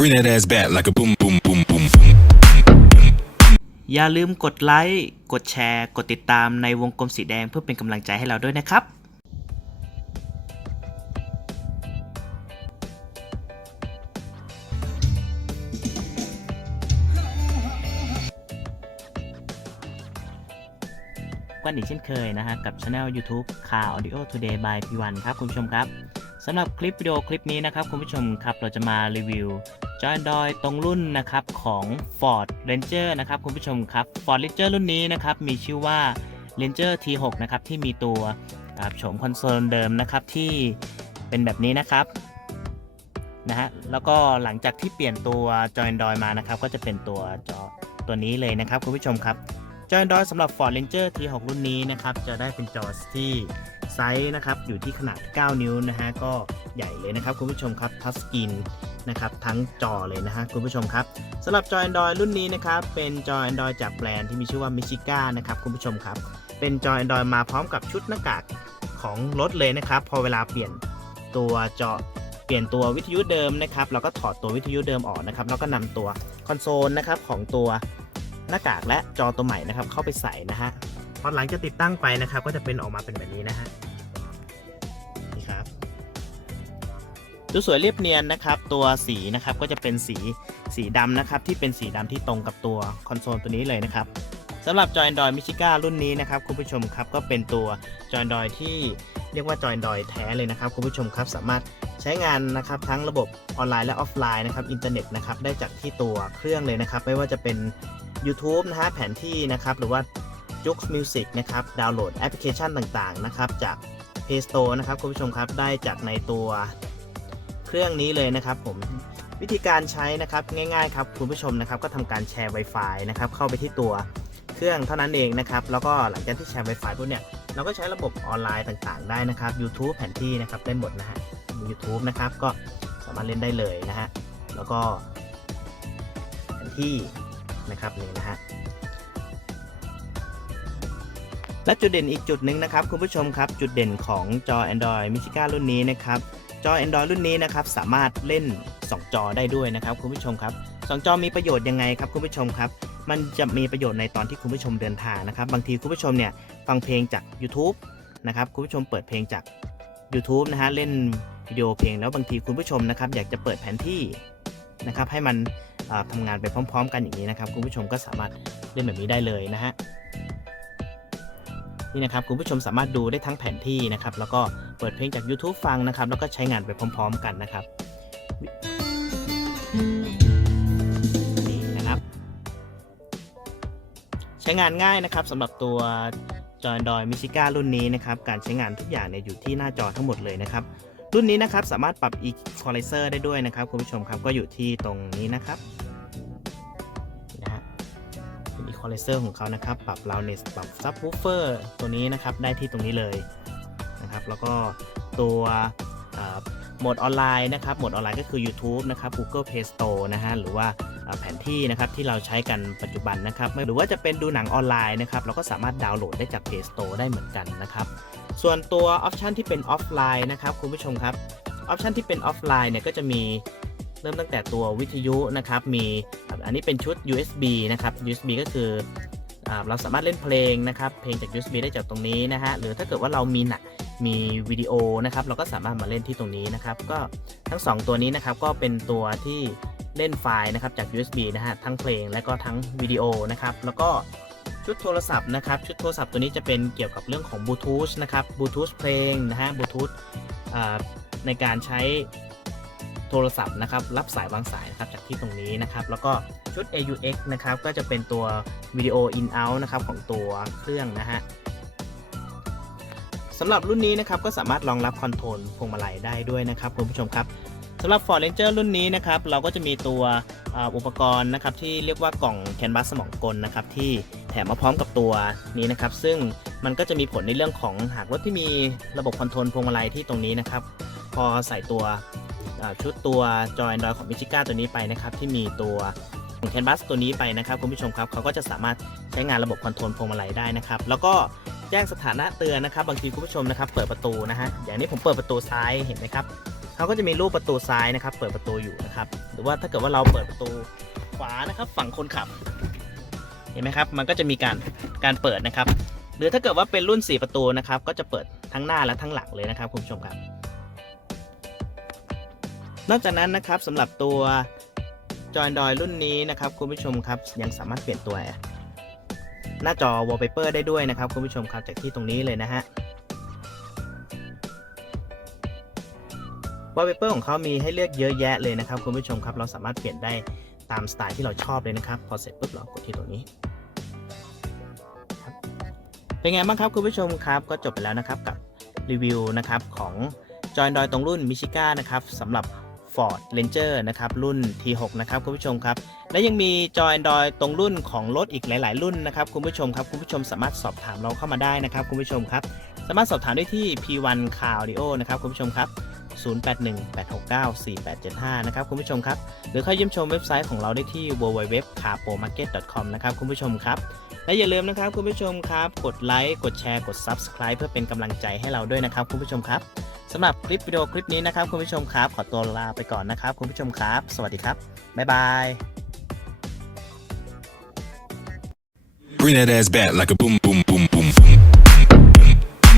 Bring that ass back like a boom, boom, boom, boom. อย่าลืมกดไลค์ กดแชร์ กดติดตามในวงกลมสีแดงเพื่อเป็นกำลังใจให้เราด้วยนะครับกันอีกเช่นเคยนะฮะกับช anel YouTube ข่าว Audio Today by P1 ครับคุณผู้ชมครับ สำหรับคลิปวิดีโอคลิปนี้นะครับคุณผู้ชมครับเราจะมารีวิวจอย Android ตรงรุ่นนะครับของ Ford Ranger นะครับคุณผู้ชมครับ Ford Ranger รุ่นนี้นะครับมีชื่อว่า Ranger T6 นะครับที่มีตัวอ่าโฉมคอนโซลเดิมนะครับที่เป็นแบบนี้นะครับนะฮะแล้วก็หลังจากที่เปลี่ยนตัวจอย Android มานะครับก็จะเป็นตัวจอตัวนี้เลยนะครับคุณผู้ชมครับ จอ Android สำหรับ Ford Ranger T6 รุ่นนี้นะครับ จะได้เป็นจอที่ไซส์นะครับ อยู่ที่ขนาด 9 นิ้วนะฮะ ก็ใหญ่เลยนะครับ คุณผู้ชมครับทัชสกรีนนะครับทั้งจอเลยนะฮะคุณผู้ชมครับสำหรับจอ Android รุ่นนี้นะครับ เป็นจอ Android จากแบรนด์ที่มีชื่อว่า Michiga นะครับคุณผู้ชมครับ เป็นจอ Android มาพร้อมกับชุดหน้ากากของรถเลยนะครับ พอเวลาเปลี่ยนตัวจอเปลี่ยนตัววิทยุเดิมนะครับเราก็ถอดตัววิทยุเดิมออกนะครับแล้วก็นำตัวคอนโซลนะครับของตัว หน้ากากและจอตัวใหม่นะครับเข้าไปใส่นะฮะพอหลังจากติดตั้งไปนะครับก็จะเป็นออกมาเป็นแบบนี้นะฮะนี่ครับดูสวยเรียบเนียนนะครับ ตัวสีนะครับก็จะเป็นสีสีดำนะครับ ที่เป็นสีดำที่ตรงกับตัวคอนโซลตัวนี้เลยนะครับสำหรับจอ Android Michiga รุ่นนี้นะครับคุณผู้ชมครับก็เป็นตัวจอ Android ที่เรียกว่าจอ Android แท้เลยนะครับคุณผู้ชมครับสามารถใช้งานนะครับทั้งระบบออนไลน์และออฟไลน์นะครับอินเทอร์เน็ตนะครับได้จากที่ตัวเครื่องเลยนะครับ ไม่ว่าจะเป็น YouTube นะฮะแผนที่นะครับหรือว่า j u x Music นะครับดาวน์โหลดแอปพลิเคชันต่างๆนะครับจาก Play Store นะครับคุณผู้ชมครับได้จากในตัวเครื่องนี้เลยนะครับผมวิธีการใช้นะครับง่ายๆครับคุณผู้ชมนะครับก็ทำการแชร์ Wi-Fi นะครับเข้าไปที่ตัวเครื่องเท่านั้นเองนะครับแล้วก็หลังจากที่แชร์ Wi-Fi พวกเนี่ยเราก็ใช้ระบบออนไลน์ต่างๆ ได้นะครับ YouTube แผนที่นะครับได้หมดนะฮะ YouTube นะครับก็สามารถเล่นได้เลยนะฮะแล้วก็แผนที่ นะครับนี่นะฮะและจุดเด่นอีกจุดหนึ่งนะครับคุณผู้ชมครับ จุดเด่นของจอ Android m i c h i g a รุ่นนี้นะครับจอ Android รุ่นนี้นะครับสามารถเล่น 2 จอได้ด้วยนะครับคุณผู้ชมครับสองจอมีประโยชน์ยังไงครับคุณผู้ชมครับมันจะมีประโยชน์ในตอนที่คุณผู้ชมเดินทางนะครับ บางทีคุณผู้ชมเนี่ยฟังเพลงจาก YouTube นะครับคุณผู้ชมเปิดเพลงจาก YouTube นะฮะเล่นวิดีโอเพลงแล้วบางทีคุณผู้ชมนะครับอยากจะเปิดแผนที่นะครับให้มัน ทำงานไปพร้อม ๆ กันอย่างนี้นะครับคุณผู้ชมก็สามารถเล่นแบบนี้ได้เลยนะฮะนี่นะครับคุณผู้ชมสามารถดูได้ทั้งแผนที่นะครับแล้วก็เปิดเพลงจาก YouTube ฟังนะครับ แล้วก็ใช้งานไปพร้อม ๆ กันนะครับนี่นะครับ ใช้งานง่ายนะครับสำหรับตัวจอ Android m i c h i g a รุ่นนี้นะครับการใช้งานทุกอย่างเนี่ยอยู่ที่หน้าจอทั้งหมดเลยนะครับ รุ่นนี้นะครับสามารถปรับ equalizer ได้ด้วยนะครับคุณผู้ชมครับก็อยู่ที่ตรงนี้นะครับ เป็น equalizer ของเขานะครับ ปรับ loudness ปรับ subwoofer ตัวนี้นะครับ ได้ที่ตรงนี้เลยนะครับ แล้วก็ตัวโหมดออนไลน์นะครับ โหมดออนไลน์ก็คือ YouTube นะครับ Google Play Store นะฮะ หรือว่าอ่าแผนที่นะครับที่เราใช้กันปัจจุบันนะครับ หรือว่าจะเป็นดูหนังออนไลน์นะครับ เราก็สามารถดาวน์โหลดได้จาก Play Store ได้เหมือนกันนะครับ ส่วนตัวออปชันที่เป็นออฟไลน์นะครับคุณผู้ชมครับ ออปชันที่เป็นออฟไลน์เนี่ยก็จะมี เริ่มตั้งแต่ตัววิทยุนะครับมีอันนี้เป็นชุด USB นะครับ USB ก็คือเราสามารถเล่นเพลงนะครับเพลงจาก USB ได้จากตรงนี้นะฮะหรือถ้าเกิดว่าเรามีหนักมีวิดีโอนะครับเราก็สามารถมาเล่นที่ตรงนี้นะครับก็ทั้ง 2 ตัวนี้นะครับก็เป็นตัวที่เล่นไฟล์นะครับจาก USB นะฮะทั้งเพลงและก็ทั้งวิดีโอนะครับแล้วก็ชุดโทรศัพท์นะครับชุดโทรศัพท์ตัวนี้จะเป็นเกี่ยวกับเรื่องของบลูทูธนะครับบลูทูธเพลงนะฮะบลูทูธในการใช้ โทรศัพท์นะครับรับสายวางสายนะครับจากที่ตรงนี้นะครับ แล้วก็ชุด AUX นะครับก็จะเป็นตัววิดีโอ in out นะครับของตัวเครื่องนะฮะสำหรับรุ่นนี้นะครับก็สามารถรองรับคอนโทรลพวงมาลัยได้ด้วยนะครับคุณผู้ชมครับสำหรับ Ford Ranger รุ่นนี้นะครับเราก็จะมีตัวอุปกรณ์นะครับที่เรียกว่ากล่องแคนวาสสมองกลนะครับที่แถมมาพร้อมกับตัวนี้นะครับซึ่งมันก็จะมีผลในเรื่องของหากรถที่มีระบบคอนโทรลพวงมาลัยที่ตรงนี้นะครับ พอใส่ตัว ชุดตัวจอ Android ของ Michiga ตัวนี้ไปนะครับที่มีตัวแคนวาสตัวนี้ไปนะครับคุณผู้ชมครับเขาก็จะสามารถใช้งานระบบคอนโทรลพวงมาลัยได้นะครับแล้วก็แจ้งสถานะเตือนนะครับ บางทีคุณผู้ชมนะครับเปิดประตูนะฮะอย่างนี้ผมเปิดประตูซ้ายเห็นไหมครับเขาก็จะมีรูปประตูซ้ายนะครับ เปิดประตูอยู่นะครับ หรือว่าถ้าเกิดว่าเราเปิดประตูขวานะครับ ฝั่งคนขับ เห็นไหมครับ มันก็จะมีการการเปิดนะครับ หรือถ้าเกิดว่าเป็นรุ่น 4 ประตูนะครับ ก็จะเปิดทั้งหน้าและทั้งหลังเลยนะครับคุณผู้ชมครับ นอกจากนั้นนะครับสำหรับตัวจอยดอยรุ่นนี้นะครับคุณผู้ชมครับยังสามารถเปลี่ยนตัว หน้าจอ wallpaper ได้ด้วยนะครับคุณผู้ชมครับจากที่ตรงนี้เลยนะฮะ wallpaper ของเขามีให้เลือกเยอะแยะเลยนะครับคุณผู้ชมครับเราสามารถเปลี่ยนได้ตามสไตล์ที่เราชอบเลยนะครับ พอเสร็จปุ๊บเรากดที่ตรงนี้เป็นไงบ้างครับคุณผู้ชมครับก็จบไปแล้วนะครับกับรีวิวนะครับของจอยดอยตรงรุ่นมิชิก้านะครับสำหรับ Ford Ranger นะครับรุ่น T6 นะครับคุณผู้ชมครับ และยังมีจอ Android ตรงรุ่นของรถอีกหลาย ๆ รุ่นนะครับคุณผู้ชมครับคุณผู้ชมสามารถสอบถามเราเข้ามาได้นะครับคุณผู้ชมครับ สามารถสอบถามได้ที่ P1 Car Audio นะครับคุณผู้ชมครับ 0818694875 นะครับคุณผู้ชมครับ หรือเข้าเยี่ยมชมเว็บไซต์ของเราได้ที่ www.carpromarket.com นะครับคุณผู้ชมครับ และอย่าลืมนะครับคุณผู้ชมครับ กดไลค์กดแชร์กด Subscribe เพื่อเป็นกำลังใจให้เราด้วยนะครับคุณผู้ชมครับสำหรับคลิปวิดีโอคลิปนี้นะครับคุณผู้ชมครับ ขอตัวลาไปก่อนนะครับคุณผู้ชมครับ สวัสดีครับ บ๊ายบาย Bring that ass back like a boom, boom, boom.